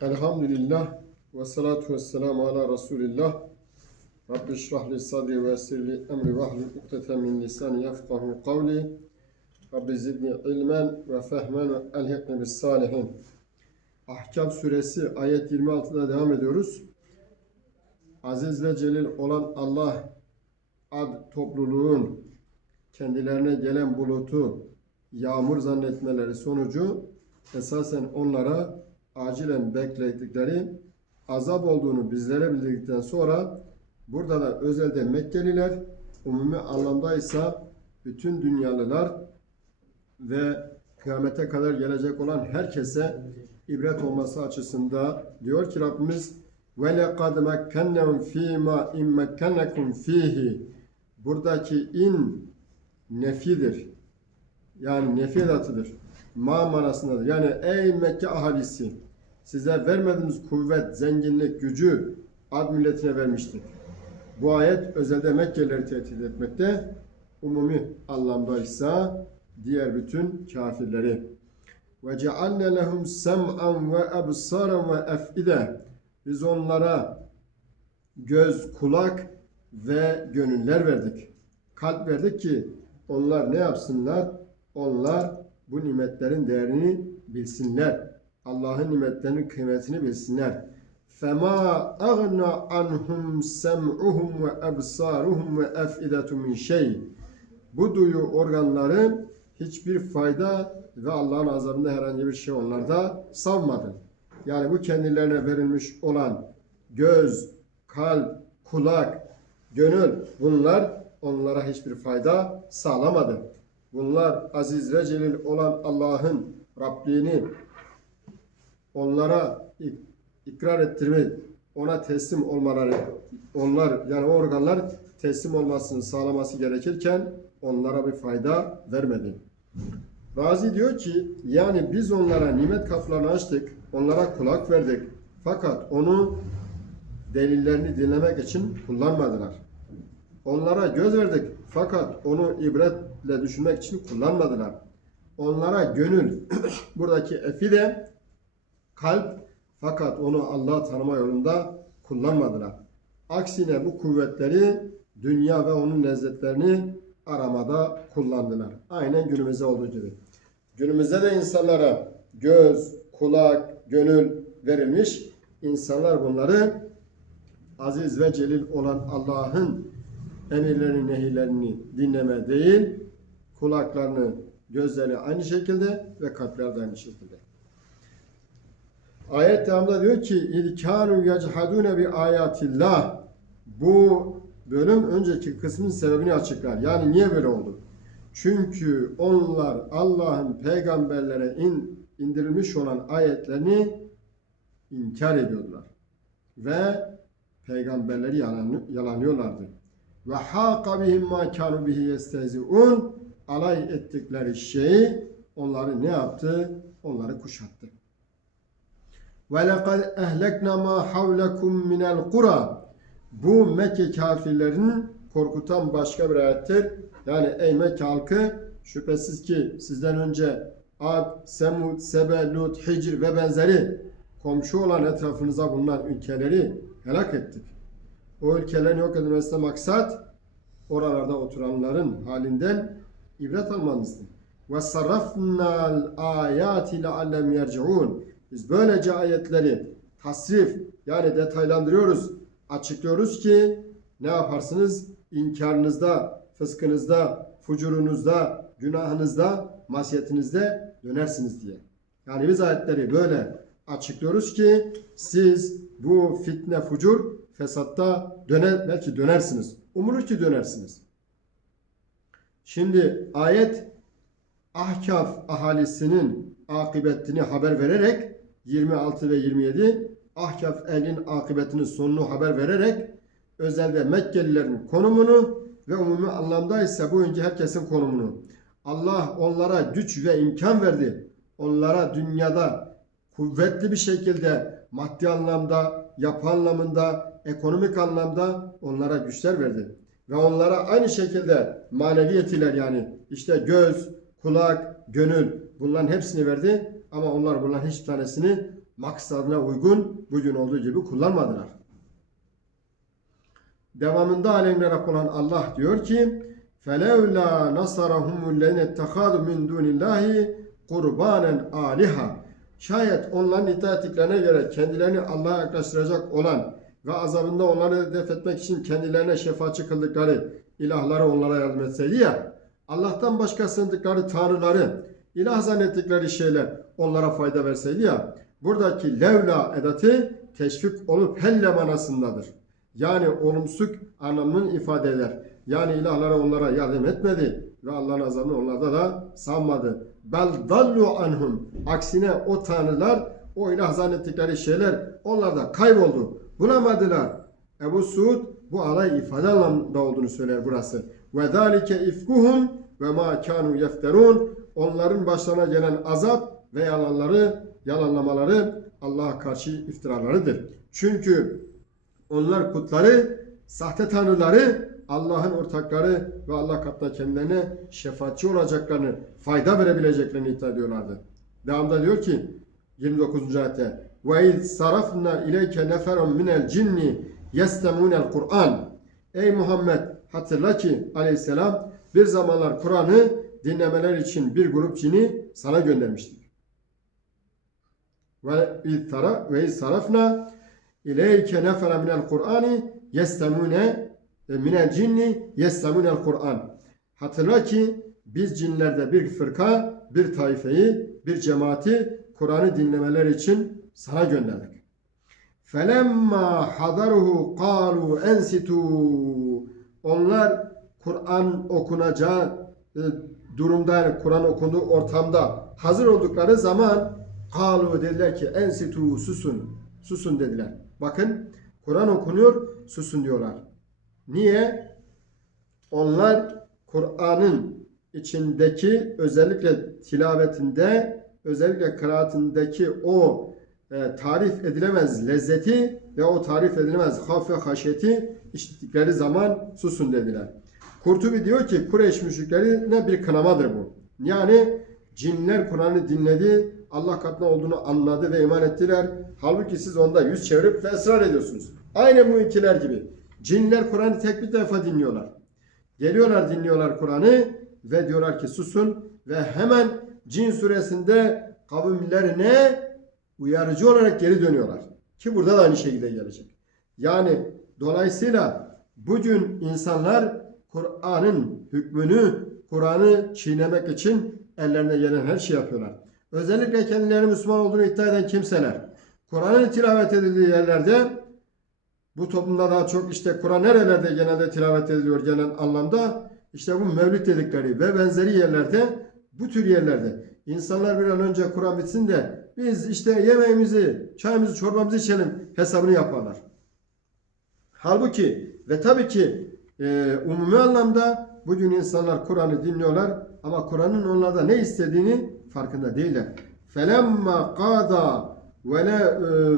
Elhamdülillah ve salatu ve selamu ala Resulillah. Rabbi şrah li sadri ve yessir li emri ve ahlul ukdeten min lisani yefkahu kavli. Rabbi zidni ilmen ve fehmen ve elhekni bis salihin. Ahkam suresi ayet 26'da devam ediyoruz. Aziz ve celil olan Allah ad topluluğun kendilerine gelen bulutu yağmur zannetmeleri sonucu esasen onlara acilen bekledikleri azap olduğunu bizlere bildirdikten sonra burada da özelde Mekkeliler umumi anlamda ise bütün dünyalılar ve kıyamete kadar gelecek olan herkese ibret olması açısında diyor ki Rabbimiz mekkennehum fîmâ in mekkennekum fîhî buradaki in nefidir. Yani nefi edatıdır. Ma manasındadır. Yani ey Mekke ahalisi size vermediğimiz kuvvet, zenginlik, gücü ad milletine vermiştik. Bu ayet özelde Mekkelileri tehdit etmekte. Umumi anlamda ise diğer bütün kafirleri. Ve cealne lehum sem'an ve ebsaran ve ef'ide. Biz onlara göz, kulak ve gönüller verdik. Kalp verdik ki onlar ne yapsınlar? Onlar bu nimetlerin değerini bilsinler. Allah'ın nimetlerinin kıymetini bilsinler. فَمَا أَغْنَى عَنْهُمْ سَمْعُهُمْ وَأَبْصَارُهُمْ وَأَفْئِدَةُ مِنْ şey. Bu duyu organları hiçbir fayda ve Allah'ın azabında herhangi bir şey onlarda savmadı. Yani bu kendilerine verilmiş olan göz, kalp, kulak, gönül bunlar onlara hiçbir fayda sağlamadı. Bunlar aziz ve celil olan Allah'ın Rabbini onlara ik- ikrar ettirmek, ona teslim olmaları, onlar yani o organlar teslim olmasını sağlaması gerekirken onlara bir fayda vermedi. Razi diyor ki yani biz onlara nimet kapılarını açtık, onlara kulak verdik. Fakat onu delillerini dinlemek için kullanmadılar. Onlara göz verdik fakat onu ibretle düşünmek için kullanmadılar. Onlara gönül, buradaki efi de kalp fakat onu Allah tanıma yolunda kullanmadılar. Aksine bu kuvvetleri dünya ve onun lezzetlerini aramada kullandılar. Aynen günümüzde olduğu gibi. Günümüzde de insanlara göz, kulak, gönül verilmiş. İnsanlar bunları aziz ve celil olan Allah'ın emirlerini, nehirlerini dinleme değil, kulaklarını, gözleri aynı şekilde ve kalpleri de aynı şekilde. Ayet devamında diyor ki İlkânû yechadûne bi ayatillah Bu bölüm önceki kısmın sebebini açıklar. Yani niye böyle oldu? Çünkü onlar Allah'ın peygamberlere in, indirilmiş olan ayetlerini inkar ediyorlar. Ve peygamberleri yalan, yalanlıyorlardı. Ve hâka bihim mâ kânû bihi yestehzi'ûn alay ettikleri şey onları ne yaptı? Onları kuşattı. Ve lekad ehlekna ma havlekum minel kura. Bu Mekke kafirlerinin korkutan başka bir ayettir. Yani ey Mekke halkı şüphesiz ki sizden önce Ad, Semud, Sebe, Lut, Hicr ve benzeri komşu olan etrafınıza bulunan ülkeleri helak ettik. O ülkelerin yok edilmesine maksat oralarda oturanların halinden ibret almanızdı. Ve sarrafnal ayati leallem yerciun. Biz böylece ayetleri tasrif yani detaylandırıyoruz, açıklıyoruz ki ne yaparsınız? İnkarınızda, fıskınızda, fucurunuzda, günahınızda, masiyetinizde dönersiniz diye. Yani biz ayetleri böyle açıklıyoruz ki siz bu fitne, fucur, fesatta döner, belki dönersiniz. Umulur ki dönersiniz. Şimdi ayet Ahkaf ahalisinin akıbetini haber vererek 26 ve 27 Ahkaf ehlinin akıbetinin sonunu haber vererek özelde Mekkelilerin konumunu ve umumi anlamda ise bu önce herkesin konumunu Allah onlara güç ve imkan verdi. Onlara dünyada kuvvetli bir şekilde maddi anlamda, yapı anlamında, ekonomik anlamda onlara güçler verdi. Ve onlara aynı şekilde maneviyetiler yani işte göz, kulak, gönül bunların hepsini verdi. Ama onlar bunların hiç tanesini maksadına uygun bugün olduğu gibi kullanmadılar. Devamında alemlere olan Allah diyor ki فَلَوْلَا نَصَرَهُمُ الَّذِينَ اتَّخَذُوا مِنْ دُونِ اللّٰهِ قُرْبَانًا آلِهَا Şayet onların itaat ettiklerine göre kendilerini Allah'a yaklaştıracak olan ve azabında onları def etmek için kendilerine şefaatçi kıldıkları ilahları onlara yardım etseydi ya Allah'tan başka sığındıkları tanrıları ilah zannettikleri şeyler onlara fayda verseydi ya buradaki levla edatı teşvik olup helle manasındadır. Yani olumsuz anlamını ifade eder. Yani ilahlara onlara yardım etmedi ve Allah'ın azabını onlarda da sanmadı. Bel dallu anhum. Aksine o tanrılar, o ilah zannettikleri şeyler onlarda kayboldu. Bulamadılar. Ebu Suud bu alay ifade anlamda olduğunu söyler burası. Ve zalike ifkuhum ve ma kanu yefterun onların başlarına gelen azap ve yalanları, yalanlamaları Allah'a karşı iftiralarıdır. Çünkü onlar putları, sahte tanrıları, Allah'ın ortakları ve Allah katında kendilerine şefaatçi olacaklarını, fayda verebileceklerini iddia ediyorlardı. Devamda diyor ki 29. ayette ve iz sarafna ileyke neferun minel cinni yestemunel Kur'an. Ey Muhammed hatırla ki aleyhisselam bir zamanlar Kur'an'ı dinlemeler için bir grup cini sana göndermiştik. Ve iz tara ve sarafna ileyke nefere minel Kur'ani yestemune e, minel cinni yestemunel Kur'an. Hatırla ki biz cinlerde bir fırka, bir taifeyi, bir cemaati Kur'an'ı dinlemeler için sana gönderdik. Felemma hadaruhu qalu ensitu. Onlar Kur'an okunacağı e, durumda yani Kur'an okunduğu ortamda hazır oldukları zaman kalu dediler ki ensitu susun. Susun dediler. Bakın Kur'an okunuyor susun diyorlar. Niye? Onlar Kur'an'ın içindeki özellikle tilavetinde özellikle kıraatindeki o e, tarif edilemez lezzeti ve o tarif edilemez haf ve haşyeti işittikleri zaman susun dediler. Kurtubi diyor ki Kureyş müşriklerine bir kınamadır bu. Yani cinler Kur'an'ı dinledi, Allah katında olduğunu anladı ve iman ettiler. Halbuki siz onda yüz çevirip ve ısrar ediyorsunuz. Aynı bu ikiler gibi. Cinler Kur'an'ı tek bir defa dinliyorlar. Geliyorlar dinliyorlar Kur'an'ı ve diyorlar ki susun ve hemen Cin suresinde kavimlerine uyarıcı olarak geri dönüyorlar. Ki burada da aynı şekilde gelecek. Yani dolayısıyla bugün insanlar Kur'an'ın hükmünü, Kur'an'ı çiğnemek için ellerine gelen her şey yapıyorlar. Özellikle kendilerini Müslüman olduğunu iddia eden kimseler. Kur'an'ın tilavet edildiği yerlerde bu toplumda daha çok işte Kur'an nerelerde genelde tilavet ediliyor gelen anlamda işte bu mevlüt dedikleri ve benzeri yerlerde bu tür yerlerde insanlar bir an önce Kur'an bitsin de biz işte yemeğimizi, çayımızı, çorbamızı içelim hesabını yaparlar. Halbuki ve tabii ki e, umumi anlamda bugün insanlar Kur'an'ı dinliyorlar ama Kur'an'ın onlarda ne istediğini farkında değiller. Qada ve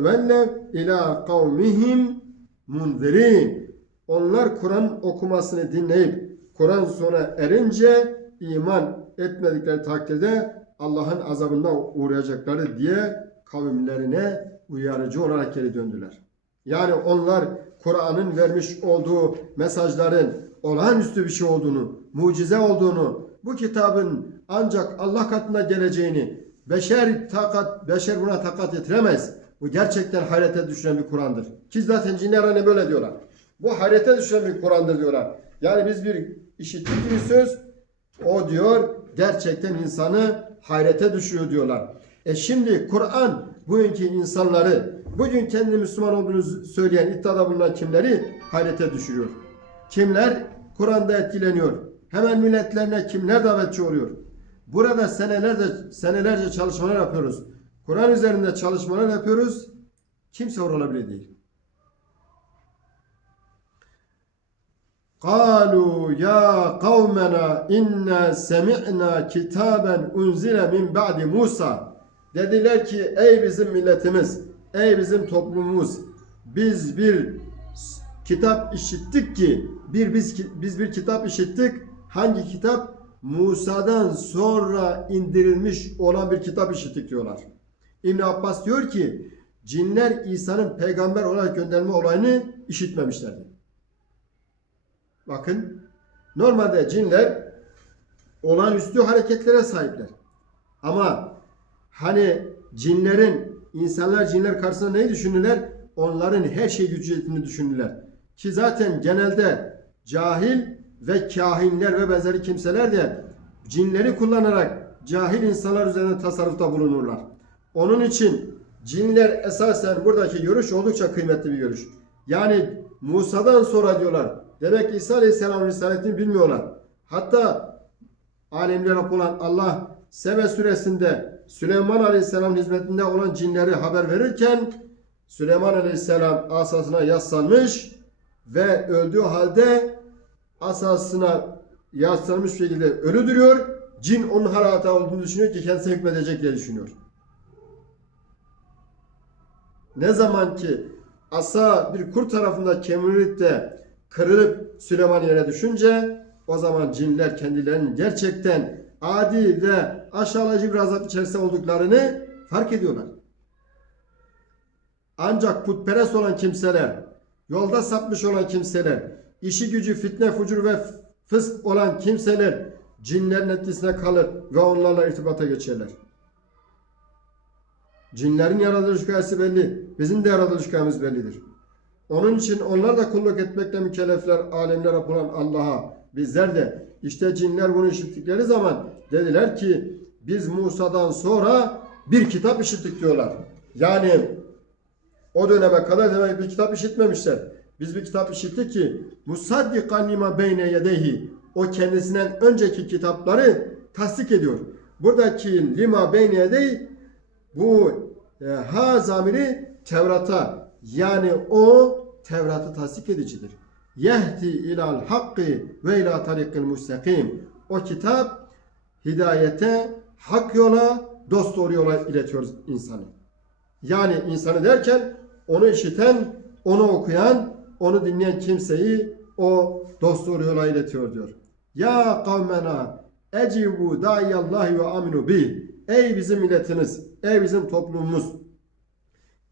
velle ila kavmihim munzirin. Onlar Kur'an okumasını dinleyip Kur'an sona erince iman etmedikleri takdirde Allah'ın azabına uğrayacakları diye kavimlerine uyarıcı olarak geri döndüler. Yani onlar Kur'an'ın vermiş olduğu mesajların olağanüstü bir şey olduğunu, mucize olduğunu, bu kitabın ancak Allah katında geleceğini, beşer takat, beşer buna takat getiremez. Bu gerçekten hayrete düşüren bir Kur'an'dır. Ki zaten cinler hani böyle diyorlar. Bu hayrete düşüren bir Kur'an'dır diyorlar. Yani biz bir işittik bir söz, o diyor gerçekten insanı hayrete düşüyor diyorlar. E şimdi Kur'an bugünkü insanları, bugün kendi Müslüman olduğunu söyleyen iddiada bulunan kimleri hayrete düşürüyor. Kimler Kur'an'da etkileniyor. Hemen milletlerine kimler davetçi oluyor. Burada senelerce senelerce çalışmalar yapıyoruz. Kur'an üzerinde çalışmalar yapıyoruz. Kimse oralı bile değil. قالوا يا قومنا إنا سمعنا كتابا أنزل من بعد Musa dediler ki ey bizim milletimiz ey bizim toplumumuz biz bir kitap işittik ki bir biz biz bir kitap işittik hangi kitap Musa'dan sonra indirilmiş olan bir kitap işittik diyorlar. İbn Abbas diyor ki cinler İsa'nın peygamber olarak gönderme olayını işitmemişlerdi. Bakın normalde cinler olağanüstü hareketlere sahipler. Ama hani cinlerin insanlar cinler karşısında neyi düşünürler? Onların her şey gücü yettiğini düşünürler. Ki zaten genelde cahil ve kahinler ve benzeri kimseler de cinleri kullanarak cahil insanlar üzerinde tasarrufta bulunurlar. Onun için cinler esasen buradaki görüş oldukça kıymetli bir görüş. Yani Musa'dan sonra diyorlar. Demek ki İsa Aleyhisselam'ın risaletini bilmiyorlar. Hatta alemlere olan Allah Sebe suresinde Süleyman Aleyhisselam hizmetinde olan cinleri haber verirken Süleyman Aleyhisselam asasına yaslanmış ve öldüğü halde asasına yaslanmış şekilde ölü duruyor. Cin onun harata olduğunu düşünüyor ki kendisi hükmedecek diye düşünüyor. Ne zaman ki asa bir kurt tarafında kemirilip de kırılıp Süleyman yere düşünce o zaman cinler kendilerinin gerçekten adi ve aşağılayıcı bir azap içerisinde olduklarını fark ediyorlar. Ancak putperest olan kimseler, yolda sapmış olan kimseler, işi gücü fitne, fucur ve fısk olan kimseler cinlerin etkisine kalır ve onlarla irtibata geçerler. Cinlerin yaratılış gayesi belli. Bizim de yaratılış gayemiz bellidir. Onun için onlar da kulluk etmekle mükellefler alemlere olan Allah'a. Bizler de işte cinler bunu işittikleri zaman dediler ki biz Musa'dan sonra bir kitap işittik diyorlar. Yani o döneme kadar demek bir kitap işitmemişler. Biz bir kitap işittik ki musaddikan lima beyne yedeyhi o kendisinden önceki kitapları tasdik ediyor. Buradaki lima beyne yedeyhi bu e, ha zamiri Tevrat'a yani o Tevrat'ı tasdik edicidir. Yehdi ilal hakkı ve ila tarikil mustakim. O kitap hidayete, hak yola, dost doğru yola iletiyor insanı. Yani insanı derken onu işiten, onu okuyan, onu dinleyen kimseyi o dost doğru yola iletiyor diyor. Ya kavmena ecibu da'iyallahi ve aminu bi. Ey bizim milletimiz, ey bizim toplumumuz.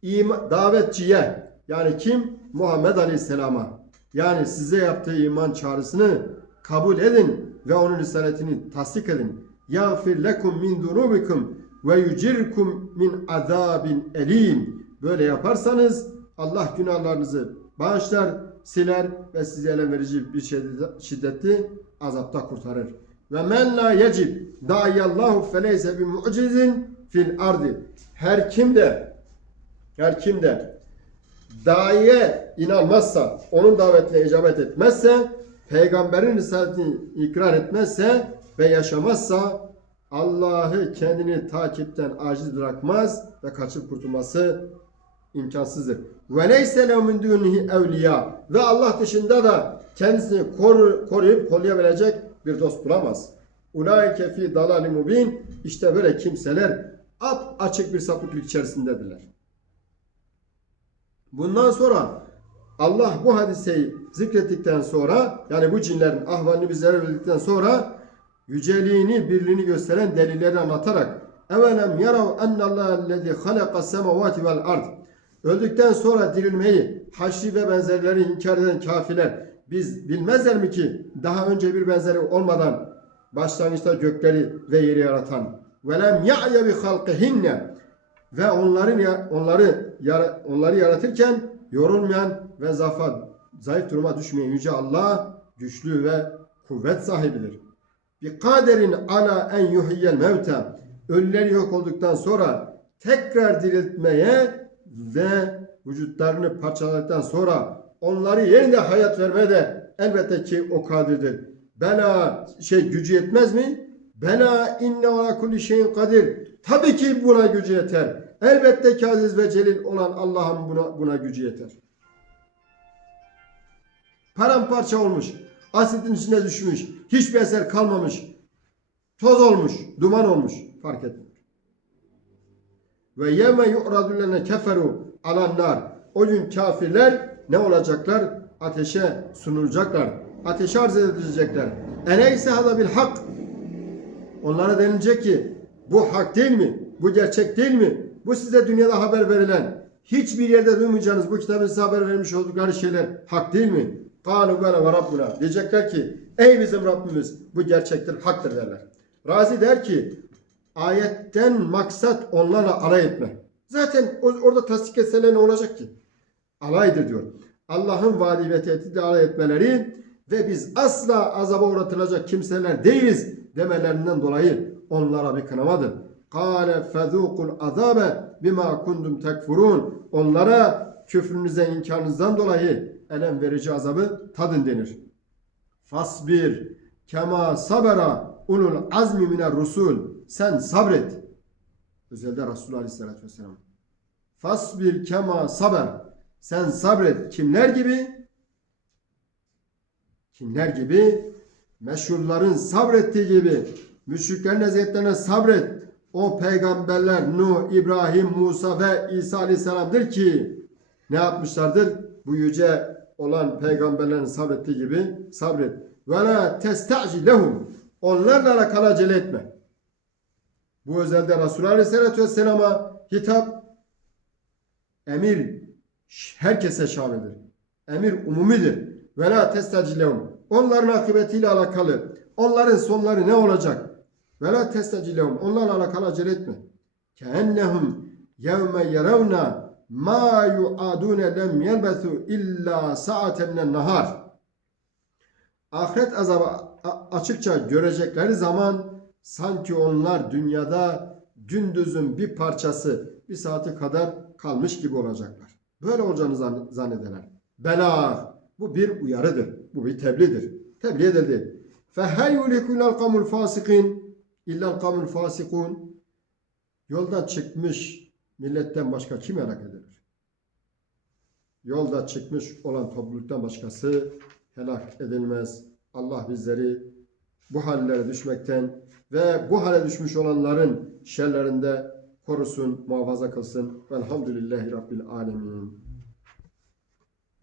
İma, davetçiye yani kim? Muhammed Aleyhisselam'a. Yani size yaptığı iman çağrısını kabul edin ve onun risaletini tasdik edin. Yağfir lekum min dunubikum ve yucirkum min azabin elim. Böyle yaparsanız Allah günahlarınızı bağışlar, siler ve sizi ele verici bir şiddetli azapta kurtarır. Ve men la yecib da'iyallahu feleyse bi mu'cizin fil ardi. Her kim de her kim de daiye inanmazsa, onun davetine icabet etmezse, peygamberin risaletini ikrar etmezse ve yaşamazsa Allah'ı kendini takipten aciz bırakmaz ve kaçıp kurtulması imkansızdır. Ve lehu min dunihi evliya ve Allah dışında da kendisini koru, koruyup kollayabilecek bir dost bulamaz. Ulaike fi dalalim mubin işte böyle kimseler ap açık bir sapıklık içerisindedirler. Bundan sonra Allah bu hadiseyi zikrettikten sonra yani bu cinlerin ahvalini bizlere verdikten sonra yüceliğini, birliğini gösteren delilleri anlatarak evelem yarav ennallâhellezî halakas semavati vel ard. Öldükten sonra dirilmeyi haşri ve benzerleri inkar eden kafirler biz bilmezler mi ki daha önce bir benzeri olmadan başlangıçta gökleri ve yeri yaratan velem ya'ye bi halqihinne ve onların onları onları yaratırken yorulmayan ve zafa zayıf duruma düşmeyen yüce Allah güçlü ve kuvvet sahibidir. Bir kaderin ala en yuhiyyel mevte ölüleri yok olduktan sonra tekrar diriltmeye ve vücutlarını parçaladıktan sonra onları yeniden hayat vermeye de elbette ki o kadirdir. Bela şey gücü yetmez mi? Bela inne ala kulli şeyin kadir. Tabii ki buna gücü yeter. Elbette ki aziz ve celil olan Allah'ın buna, buna gücü yeter. Paramparça olmuş. Asitin içine düşmüş. Hiçbir eser kalmamış. Toz olmuş. Duman olmuş. Fark etmiyor. Ve yeme yu'radüllene keferu alanlar. O gün kafirler ne olacaklar? Ateşe sunulacaklar. Ateşe arz edilecekler. Eleyse hada bil hak. Onlara denilecek ki bu hak değil mi? Bu gerçek değil mi? Bu size dünyada haber verilen, hiçbir yerde duymayacağınız bu kitabın size haber vermiş oldukları şeyler hak değil mi? Kalu bana ve Rabbuna. Diyecekler ki ey bizim Rabbimiz bu gerçektir, haktır derler. Razi der ki ayetten maksat onlarla alay etme. Zaten orada tasdik etseler ne olacak ki? Alaydır diyor. Allah'ın vaadi ve tehdidiyle alay etmeleri ve biz asla azaba uğratılacak kimseler değiliz demelerinden dolayı onlara bir kınamadır. Kâle fezûkul azâbe bima kuntum tekfurun. Onlara küfrünüze inkarınızdan dolayı elem verici azabı tadın denir. Fasbir kema sabera ulul azmi miner rusul. Sen sabret. Özelde Resulullah Aleyhisselatü Vesselam. Fasbir kema saber. Sen sabret. Kimler gibi? Kimler gibi? Meşhurların sabrettiği gibi. Müşriklerin eziyetlerine sabret. O peygamberler Nuh, İbrahim, Musa ve İsa Aleyhisselam'dır ki ne yapmışlardır? Bu yüce olan peygamberlerin sabrettiği gibi sabret. Ve la testa'ci lehum. Onlarla alakalı acele etme. Bu özelde Resulullah Aleyhisselatü Vesselam'a hitap emir herkese şamildir. Emir umumidir. Ve la testacilehum. Onların akıbetiyle alakalı. Onların sonları ne olacak? Ve la testacilehum. Onlarla alakalı acele etme. Keennehum yevme yeravna ma yuadune lem yelbethu illa sa'aten nahar. Ahiret azabı açıkça görecekleri zaman sanki onlar dünyada gündüzün bir parçası bir saati kadar kalmış gibi olacaklar. Böyle olacağını zann- zannederler. Bela bu bir uyarıdır. Bu bir tebliğdir. Tebliğ edildi. Fehel yulikul kamul fasikin illal kamul fasikun Yoldan çıkmış milletten başka kim helak edilir? Yolda çıkmış olan topluluktan başkası helak edilmez. Allah bizleri bu hallere düşmekten ve bu hale düşmüş olanların şerlerinde korusun, muhafaza kılsın. Velhamdülillahi Rabbil Alemin.